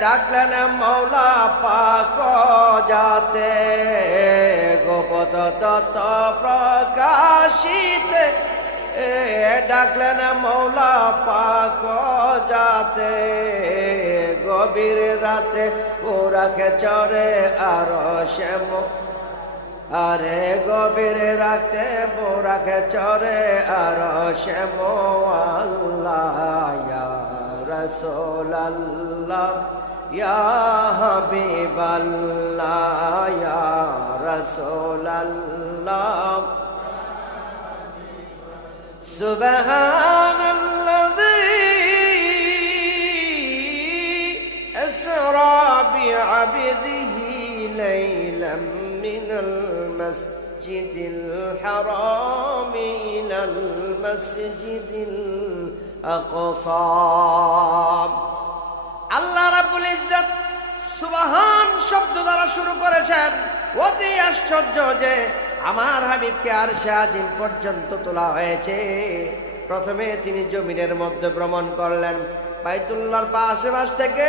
ডাকলেন মৌলা পাক যাতে গোপত তত প্রকাশিতে। ডাকলেন মৌলা পাক যাতে, গভীর রাতে ওরাকে চরে আর শ্যাম আরে গভীর রাতে বোরাকে চরে আর সে শ্যাম رسول الله يا حبيب الله يا رسول الله. سبحان الذي أسرى بعبده ليلا من المسجد الحرام إلى المسجد الحرام আল্লাহ রাব্বুল ইজ্জত সুবহান শব্দ দ্বারা শুরু করেছেন। অতি আশ্চর্য যে আমার হাবিবকে আর শাহিম পর্যন্ত তোলা হয়েছে। প্রথমে তিনি জমিনের মধ্যে ভ্রমণ করলেন। বাইতুল্লাহর আশেপাশ থেকে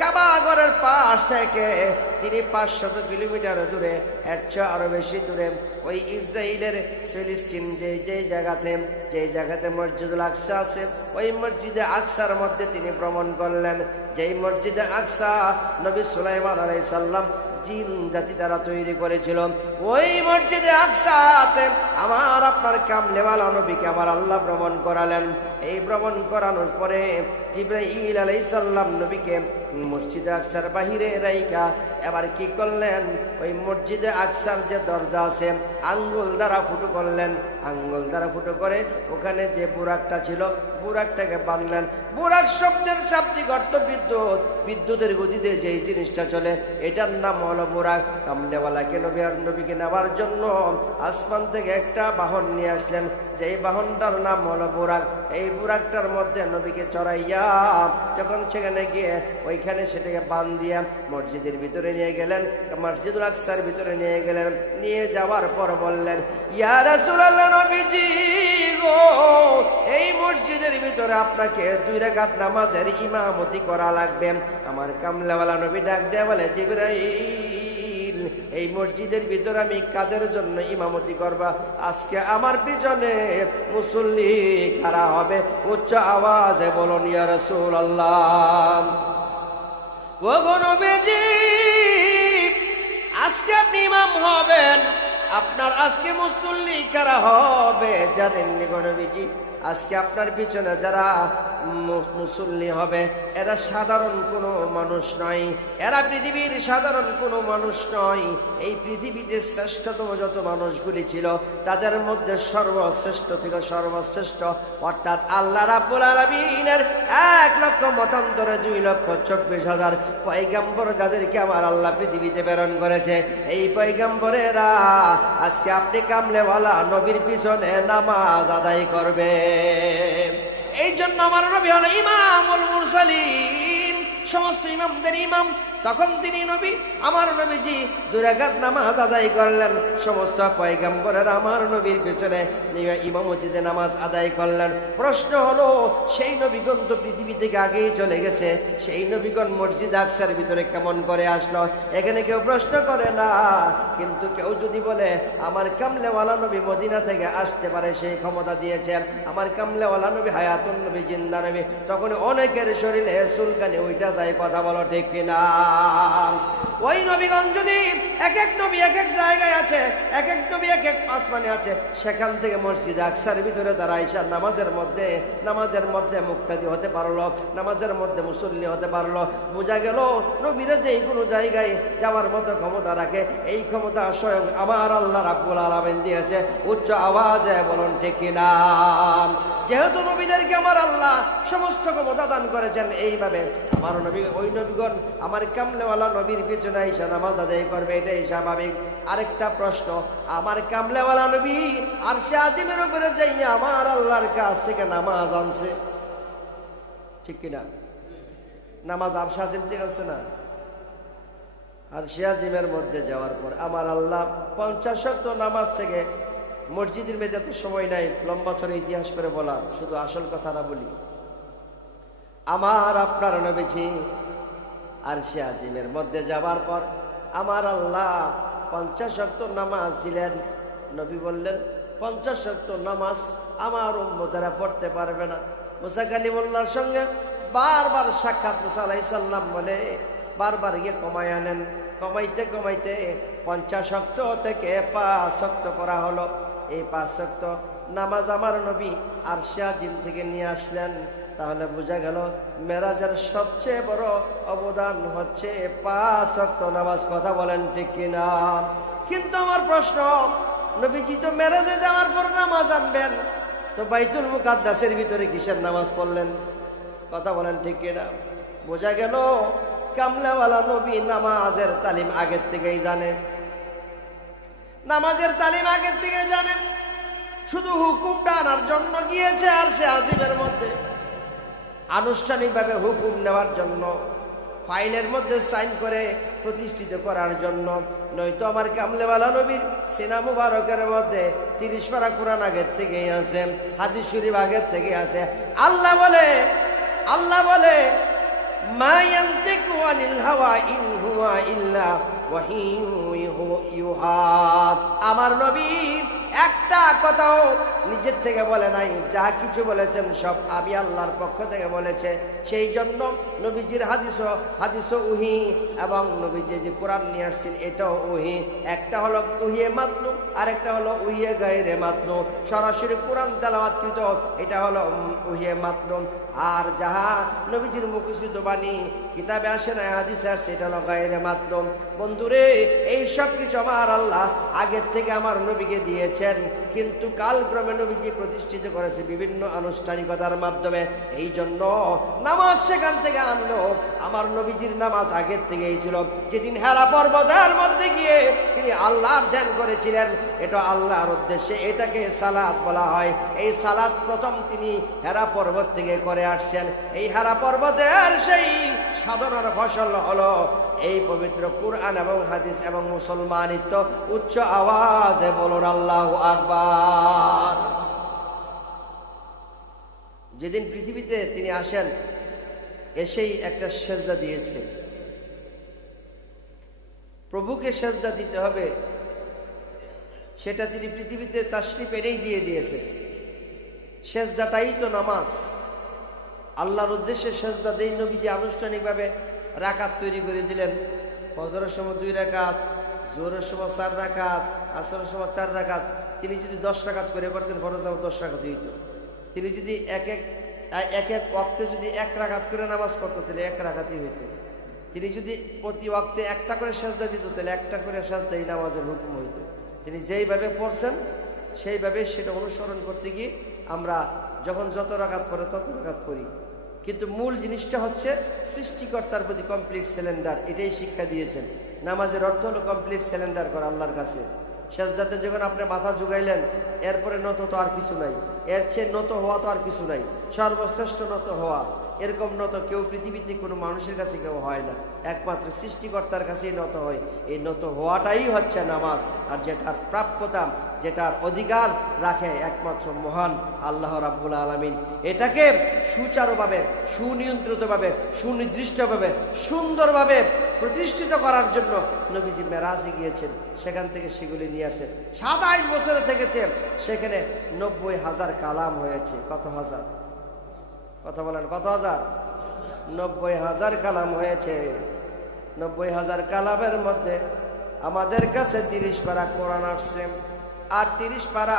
কাবাগরের পাশ থেকে তিনি পাঁচশত কিলোমিটার দূরে চেয়ে আরও বেশি দূরে, ওই ইসরায়েলের ফিলিস্তিন যে যে জায়গাতে যে জায়গাতে মসজিদুল আকসা আছে, ওই মসজিদে আকসার মধ্যে তিনি ভ্রমণ করলেন। যেই মসজিদে আকসা নবী সুলাইমান আলাই সাল্লাম জিন জাতি দ্বারা তৈরি করেছিল, ওই মসজিদে আকসাতে আমার আপনার কামলেওয়ালা নবীকে আমার আল্লাহ ভ্রমণ করালেন। এই ভ্রমণ করানোর পরে জিব্রাইল আলাইহিস সালাম নবীকে মসজিদে আকসার বাহিরে রাইকা এবার কি করলেন? ওই মসজিদে আকসার যে দরজা আছে, আঙ্গুল দ্বারা ফুটো করলেন। আঙ্গুল দ্বারা ফুটো করে ওখানে যে বুরাকটা ছিল, বুরাকটাকে বানলেন বুরাক শব্দের শাব্দিক অর্থ বিদ্যুৎ। বিদ্যুতের গতিতে যেই জিনিসটা চলে, এটার নাম হলো বুরাক। কামলেওয়ালাকে নবী আর নবীকে নেওয়ার জন্য আসমান থেকে একটা বাহন নিয়ে আসলেন। যেই বাহনটার নাম হলো বুরাক, এই বুরাকটার মধ্যে নবীকে চড়াইয়া যখন সেখানে গিয়ে ওইখানে সেটাকে বান দিয়া মসজিদের ভিতরে নিয়ে গেলেন, মসজিদুল আকসার ভিতরে নিয়ে গেলেন, নিয়ে যাওয়ার পর বললেন, ইয়া নবীজি গো, এই মসজিদের ভিতরে আপনাকে দুই রাকাত নামাজের ইমামতি করা লাগবে। আমার কামলাওয়ালা নবী ডাক দেয়া বলে, জিবরাইল এই মসজিদের ভিতরে আমি কাদের জন্য ইমামতি করবা? আজকে আমার পিছনে মুসল্লি খারা হবে? উচ্চ আওয়াজে বলুন, ইয়া রাসূলুল্লাহ। ও গো নবীজি, আজকে আপনি ইমাম হবেন। আপনার আজকে মুসল্লি কারা হবে জানেননি গো নবীজি? আজকে আপনার পিছনে যারা মুসল্লি হবে। এরা সাধারণ কোনো মানুষ নয়। এরা পৃথিবীর সাধারণ কোনো মানুষ নয়। এই পৃথিবীতে শ্রেষ্ঠতম যত মানুষগুলি ছিল, তাদের মধ্যে সর্বশ্রেষ্ঠ ছিল সর্বশ্রেষ্ঠ, অর্থাৎ আল্লাহ রাব্বুল আলামিনের এক লক্ষ মতান্তরে দুই লক্ষ চব্বিশ হাজার পয়গাম্বর যাদেরকে আমার আল্লাহ পৃথিবীতে প্রেরণ করেছে। এই পয়গাম্বরেরা আজকে আপনি কামলেওয়ালা নবীর পিছনে নামাজ আদায় করবে। এই জন্য আমার রবি হলো ইমামুল মুরসালিন সমস্ত ইমামদের ইমাম তখন তিনি নবী, আমার নবীজি দুরাঘাত নামাজ আদায় করলেন। সমস্ত পয়গাম্বরের আমার নবীর পেছনে ইমামতিতে নামাজ আদায় করলেন। প্রশ্ন হলো, সেই নবীগণ তো পৃথিবী থেকে আগেই চলে গেছে, সেই নবীগণ মসজিদ আকসার ভিতরে কেমন করে আসলো? এখানে কেউ প্রশ্ন করে না, কিন্তু কেউ যদি বলে, আমার কামলেওয়ালা নবী মদিনা থেকে আসতে পারে সেই ক্ষমতা দিয়েছে। আমার কামলেওয়ালা নবী হায়াতুন নবী, জিন্দা নবী। তখন অনেকের শরীরে সুলকানি ওইটা যায় কথা বলো ঠিক কিনা? ওই নবীগণ যদি এক এক নবী এক এক জায়গায় আছে, এক এক নবী এক এক আসমানে আছে, সেখান থেকে মসজিদ আকসার ভিতরে তারা আইসা নামাজের মধ্যে নামাজের মধ্যে মুক্তাদি হতে পারল, নামাজের মধ্যে মুসল্লি হতে পারল। বোঝা গেল নবীরা যে কোনো জায়গায় যাওয়ার মতো ক্ষমতা রাখে, এই ক্ষমতা স্বয়ং আমার আল্লাহ রাব্বুল আলামিন দিয়েছে। উচ্চ আওয়াজে বলুন ঠিক কিনা যেহেতু নবীদেরকে আমার আল্লাহ সমস্ত ক্ষমতা দান করেছেন, এইভাবে আমার নবী, ওই নবীগণ আমার কামলেওয়ালা নবীর পিছনে এসে নামাজ আদায় করবে, এটাই স্বাভাবিক। আরেকটা প্রশ্ন, আমার কামলেওয়ালা নবী আর সে আজিমের উপরে যাই আমার আল্লাহর কাছ থেকে নামাজ আনছে। ঠিক কিনা? নামাজ আর সাজিম থেকে আনছে না? আর সিয়াজিমের মধ্যে যাওয়ার পর আমার আল্লাহ পঞ্চাশ শক্ত নামাজ থেকে মসজিদের মেয়েদের তো সময় নাই, লম্বা ছড়ে ইতিহাস করে বলা, শুধু আসল কথাটা বলি। আমার আপনার নবীজি আর সিয়াজিমের মধ্যে যাবার পর আমার আল্লাহ পঞ্চাশ শক্ত নামাজ দিলেন। নবী বললেন, পঞ্চাশ শক্ত নামাজ আমার উম্মতেরা পড়তে পারবে না। মুসা কালিমুল্লাহর সঙ্গে বারবার সাক্ষাৎ মুসা আলাইসাল্লাম বলে, বারবার গিয়ে কমাই আনেন। কমাইতে কমাইতে পঞ্চাশ শক্ত থেকে পাঁচ শক্ত করা হলো। এই পাঁচ শক্ত নামাজ আমার নবী আর শাহিম থেকে নিয়ে আসলেন। তাহলে বোঝা গেল মেরাজের সবচেয়ে বড় অবদান হচ্ছে পাঁচ শক্ত নামাজ। কথা বলেন ঠিক কিনা? কিন্তু আমার প্রশ্ন, নবীজি তো মেরাজে যাওয়ার পর নামাজ আনবেন। তো বাইতুল মুকাদ্দাসের ভিতরে কিসের নামাজ পড়লেন? কথা বলেন ঠিক কিনা? বোঝা গেল কামলাওয়ালা নবী নামাজের তালিম আগের থেকেই জানে। নামাজের তালিম আগের থেকে জানে। শুধু হুকুমটা আনার জন্য গিয়েছে আর সে আজিমের মধ্যে। আনুষ্ঠানিকভাবে হুকুম নেওয়ার জন্য, ফাইলের মধ্যে সাইন করে প্রতিষ্ঠিত করার জন্য। নয়তো আমার কামলেওয়ালা নবীর সিনা মুবারকের মধ্যে তিরিশ পারা কোরআন আগের থেকেই আছে, হাদিস শরীফ আগের থেকে আছে। আল্লাহ বলে আল্লাহ বলে আমার নবী একটা কথাও নিজের থেকে বলে নাই, যা কিছু বলেছেন সব আমি আল্লাহর পক্ষ থেকে বলেছে। সেই জন্য নবীজির হাদিস হাদিস উহি এবং নবীজি যে কোরআন নিয়ে আসছেন এটাও উহি। একটা হলো উহিয়ে মাতলু, আরেকটা হলো উহিয়ে গায়ে রে মাতলু। সরাসরি কোরআন তেলাওয়াতকৃত এটা হলো উহিয়ে মাতলু। আর যাহা নবীজির মুখস্থিত বাণী কিতাবে আসে না হাদিসে আসছে এটা হলো গাইরে মাতলুম বন্ধুরে, এই সব কিছু আমার আল্লাহ আগের থেকে আমার নবীকে দিয়েছেন, কিন্তু কালক্রমে নবীজি প্রতিষ্ঠিত করেছে বিভিন্ন আনুষ্ঠানিকতার মাধ্যমে। এই জন্য নামাজ সেখান থেকে আনলো, আমার নবীজির নামাজ আগের থেকেই ছিল। যেদিন হেরা পর্বতের মধ্যে গিয়ে তিনি আল্লাহর ধ্যান করেছিলেন, এটা আল্লাহর উদ্দেশ্যে এটাকে সালাদ বলা হয়। এই সালাদ প্রথম তিনি হেরা পর্বত থেকে করে আসছেন। এই হারা পর্বতের সেই সাধনার ফসল হলো এই পবিত্র কুরআন এবং হাদিস এবং মুসলমানিত্ব। উচ্চ আওয়াজে বলুন, আল্লাহ আকবার। যেদিন পৃথিবীতে তিনি আসেন, এসেই একটা সেজদা দিয়েছে প্রভুকে সেজদা দিতে হবে, সেটা তিনি পৃথিবীতে তাশরিফ এনেই দিয়ে দিয়েছে সেজদাটাই তো নামাজ। আল্লাহর উদ্দেশ্যে সেজদা দেই নবীজি আনুষ্ঠানিকভাবে রাকাত তৈরি করে দিলেন। ফজরের সময় দুই রাকাত জোরের সময় চার রাকাত, আসরের সময় চার রাকাত। তিনি যদি দশ রাকাত করে করতেন, ফরজ দশ রাকাত হইত। তিনি যদি এক এক এক এক অক্তে যদি এক রাকাত করে নামাজ পড়তো, তাহলে এক রাকাতই হইত। তিনি যদি প্রতি অক্তে একটা করে সাজদা দিত, তাহলে একটা করে সাজদা এই নামাজের হুকুম হইত। তিনি যেইভাবে পড়ছেন সেইভাবে সেটা অনুসরণ করতে গিয়ে আমরা যখন যত রাকাত পড়ে তত রাকাত করি কিন্তু মূল জিনিসটা হচ্ছে সৃষ্টিকর্তার প্রতি কমপ্লিট সিলিন্ডার এটাই শিক্ষা দিয়েছেন। নামাজের অর্থ হলো কমপ্লিট সিলিন্ডার করা আল্লাহর কাছে। সেজদাতে যখন আপনি মাথা জুগাইলেন এরপরে নত তো আর কিছু নাই। এর চেয়ে নত হওয়া তো আর কিছু নাই। সর্বশ্রেষ্ঠ নত হওয়া। এরকম নত কেউ পৃথিবীতে কোনো মানুষের কাছে কেউ হয় না। একমাত্র সৃষ্টিকর্তার কাছেই নত হয়। এই নত হওয়াটাই হচ্ছে নামাজ। আর যেটার প্রাপ্যতা যেটার অধিকার রাখে একমাত্র মহান আল্লাহ রাব্বুল আলমিন। এটাকে সুচারুভাবে, সুনিয়ন্ত্রিতভাবে, সুনির্দিষ্টভাবে, সুন্দরভাবে প্রতিষ্ঠিত করার জন্য নবীজি মেরাজে গিয়েছেন। সেখান থেকে সেগুলি নিয়ে আসছেন। সাতাইশ বছরে থেকেছেন সেখানে নব্বই হাজার কালাম হয়েছে। কত হাজার? কথা বলেন, কত হাজার? নব্বই হাজার কালাম হয়েছে। নব্বই হাজার কালামের মধ্যে আমাদের কাছে তিরিশ পারা কোরআন আসছে। আর তিরিশ পারা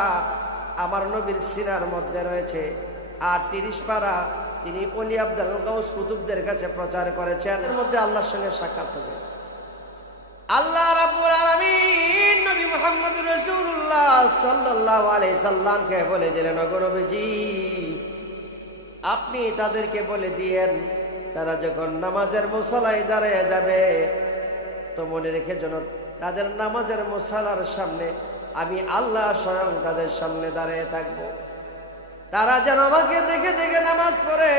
আমার নবীর সিরার মধ্যে রয়েছে। আর তিরিশ পারা তিনি অলি আব্দুল গাউস কুতুবদের কাছে প্রচার করেছেন। এর মধ্যে আল্লাহর সঙ্গে সাক্ষাৎ হবে। আল্লাহ রাব্বুল নবী মুহাম্মদ রাসূলুল্লাহ সাল্লাল্লাহু আলাইহি সাল্লামকে বলে দিলেন, ওগো আপনি তাদেরকে বলে দিয়েন, তারা যখন নামাজের মুসালাই দাঁড়িয়ে যাবে, তো মনে রেখে যেন তাদের নামাজের মুসালার সামনে আমি আল্লাহ স্বয়ং তাদের সামনে দাঁড়িয়ে থাকব। তারা যেন আমাকে দেখে দেখে নামাজ পড়ে।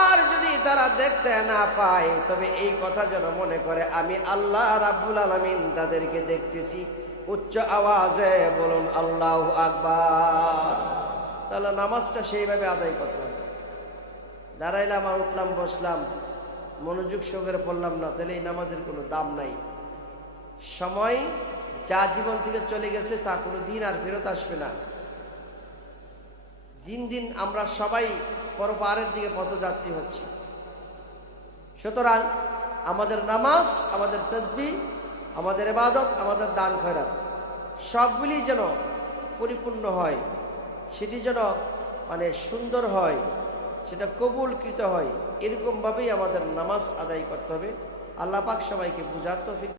আর যদি তারা দেখতে না পায়, তবে এই কথা যেন মনে করে, আমি আল্লাহ রাব্বুল আলামিন তাদেরকে দেখতেছি। উচ্চ আওয়াজে বলুন, আল্লাহ আকবার। তাহলে নামাজটা সেইভাবে আদায় করতে হবে দাঁড়াইলাম আর উঠলাম, বসলাম। মনোযোগ সহকারে পড়লাম না, তাহলে এই নামাজের কোনো দাম নাই। সময় যা জীবন থেকে চলে গেছে তা কোনো দিন আর ফেরত আসবে না। দিন দিন আমরা সবাই পরপারের দিকে পথযাত্রী হচ্ছি। সুতরাং আমাদের নামাজ, আমাদের তসবি আমাদের ইবাদত, আমাদের দান খয়রাত সবগুলি যেন পরিপূর্ণ হয়, সেটি যেন মানে সুন্দর হয়, সেটা কবুলকৃত হয়, এরকমভাবেই আমাদের নামাজ আদায় করতে হবে। আল্লাহ পাক সবাইকে বুঝার তৌফিক